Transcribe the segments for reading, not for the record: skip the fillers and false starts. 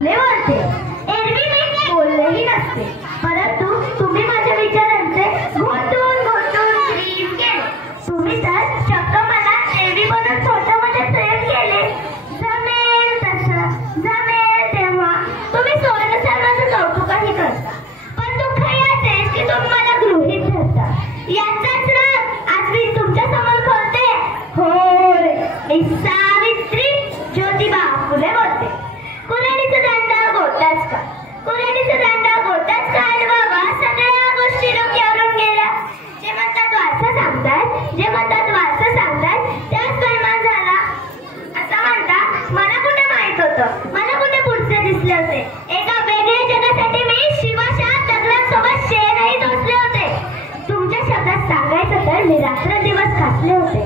बोलते. एरवी मी बोललेही नसते, परंतु तुम्ही माझ्या विचारांचे घोटून घोटून प्रेम केले. तुम्ही तर चक्क मला देवी बनून स्वतःमध्ये प्रेम केले. जमेल तसं, जमेल तेव्हा तुम्ही स्वर्ण सर्वांचं कौतुकही करता, पण दुःख याच आहे की तुम्ही मला गृहीत धरता. याचाच राग आज मी तुमच्या समोर खोलते. होय, मी सावित्री ज्योतिबा फुले बोलते. कुऱ्हाडीचा दांडा गोटाच का, कुऱ्हाडीचा दांडा गोटाच का आणि बाबा सगळ्या गोष्टी डोक्यावरून गेल्या. जे म्हणतात वारसा सांगतात, जे म्हणतात वारसा सांगतात, त्याच परिणाम झाला. असं म्हणता मला कुठे माहित होतं, मला कुठे पुढचे दिसले होते. एका वेगळ्या जगासाठी मी शिवाशा दगडांसोबत शेरही टोचले होते. तुमच्या शब्दात सांगायचं तर मी रात्रंदिवस खासले होते.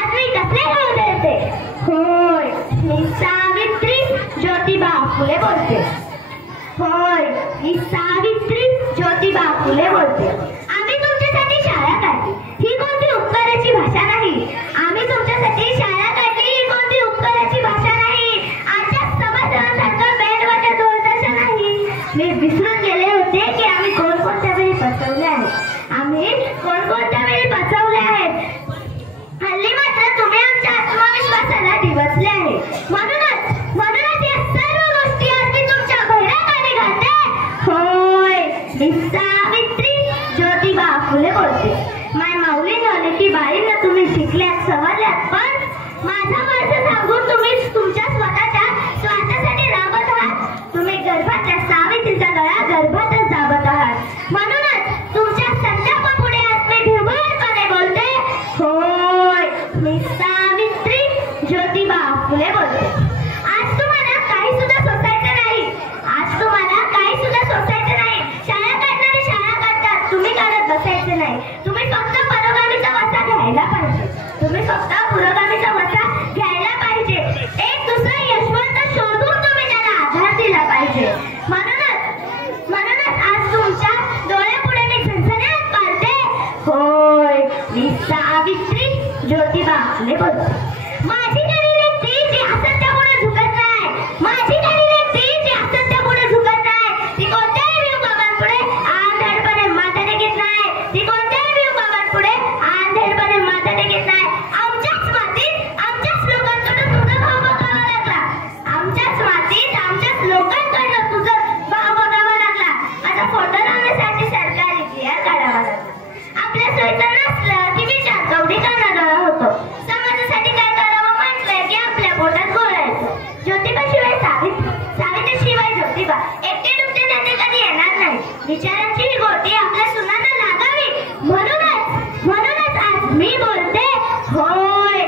आज मी कसले होऊ होते. होय, मी सावित्री ज्योतिबा फुले बोलते. होय, मी सावित्री ज्योतिबा फुले बोलते. आम्ही तुमच्यासाठी शाळा काढली, ही कोणती उपकाराची भाषा नाही. आम्ही तुमच्यासाठी शाळा काढली, ही कोणती उपकाराची भाषा नाही. आजच्या सभासदांसारखं बँड वाजवता नाही. मी विसरून गेले होते की आम्ही कोणकोणत्या वेळी फसवले आहेत, आम्ही कोणकोणत्या वेळी फसवले आहेत. हल्ली मात्र तुम्ही आमच्या आत्मविश्वासाला डिवचले आहे. म्हणूनच या सर्व गोष्टी आज मी तुमच्या घराकडे घालते. होय, मी सावित्री ज्योतिबा फुले बोलते. माय माऊली नॉलेटी बाईंना तुम्ही शिकल्यात, सवरल्यात, पण माझा वारसा सांगून तुम्ही तुमच्या स्वार्थासाठी राबत आहात. तुम्ही गर्भातल्या सावित्रीचा गळा गर्भातच दाबत आहात. म्हणूनच तुमच्या संतापापुढे आज मी ढिबळपणे बोलते. होय, मी सावित्री ज्योतिबा फुले बोलते. आज तुम्हाला काही सुद्धा सोसायचं नाही, आज तुम्हाला काही सुद्धा सोसायचं नाही. शाळा काढणारे शाळा काढतात, तुम्ही काढत बसायचे नाही. तुम्ही फक्त पुरोगामीचा वसा घ्यायला पाहिजे, तुम्ही फक्त पुरोगामीचा वसा घ्यायला पाहिजे. एक दुसरा यशवंत शोधून तुम्ही त्याला आधार दिला पाहिजे. म्हणूनच आज तुमच्या डोळ्यापुढे मी झणझणीत पाळते. होय, मी सावित्री ज्योतिबा फुले बोलते. माझी घरी ती जी असत्यापुढे झुकत नाही, माझी घरी ती जी असत्यापुढे झुकत नाही. ती कोणत्याही वियुगाबांपुढे आंधळपणे माथा टेकत नाही. ती कोणत्याही वियुगाबांपुढे आंधळपणे माथा टेकत नाही. आमच्याच मातीत आमच्याच लोकांकडून तुझा भाव बघावा लागला. आमच्याच मातीत आमच्याच लोकांकडून तुझा भाव बघावा लागला. माझा फोटो लावण्यासाठी सरकारी जिआर काढावा लागला. आपल्या सोयीचं नसलं की विचार कवडी करणारा होतो. समाजासाठी काय करावं म्हटलंय की आपल्या पोटात गोळायचं. ज्योतिबा शिवाय सावित्री शिवाय ज्योतिबा. एकटे दुकटे नेते कधी येणार नाही. विचारांची ही गोटी आपल्या सुनांना लागावी. म्हणूनच आज मी बोलते. होय,